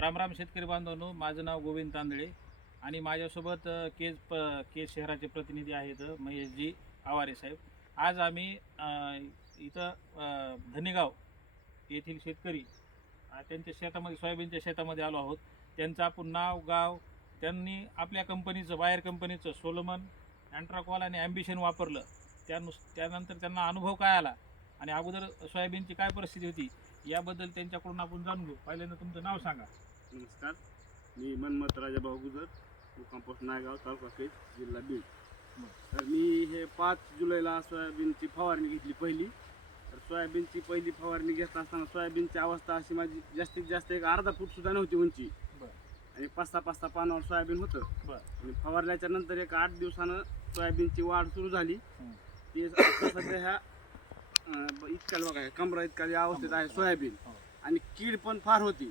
रामराम शेतकरी बांधवांनो माझं नाव गोविंद तांदळे आणि माझ्यासोबत केज प केज शहराचे प्रतिनिधी आहेत महेशजी आवारे साहेब. आज आम्ही इथं धनेगाव येथील शेतकरी त्यांच्या शेतामध्ये सोयाबीनच्या शेतामध्ये आलो आहोत. त्यांचं आपण नाव गाव त्यांनी आपल्या कंपनीचं वायर कंपनीचं सोलोमन अँट्राकॉल आणि ॲम्बिशन वापरलं. त्यानुस त्यानंतर त्यांना अनुभव काय आला? आणि अगोदर सोयाबीनची काय परिस्थिती होती? याबद्दल त्यांच्याकडून आपण जाणून घेऊ. पहिल्यांदा तुमचं नाव सांगा. नमस्कार. मी मनमत राजा भाऊ गुजर मुक्काम पोस्ट नायगाव तालुका पेठ जिल्हा बीड. तर मी हे पाच जुलैला सोयाबीनची फवारणी घेतली पहिली. तर सोयाबीनची पहिली फवारणी घेत असताना सोयाबीनची अवस्था अशी माझी जास्तीत जास्त एक अर्धा फूट सुद्धा नव्हती उंची. बरं. आणि पाच सहा पाच सहा पानावर सोयाबीन होतं. बरं. आणि फवारल्याच्या नंतर एक आठ दिवसानं सोयाबीनची वाढ सुरू झाली. ती सध्या ह्या इतक्या बघा कमरा इतक्या अवस्थेत आहे सोयाबीन. हो. आणि कीड पण फार होती.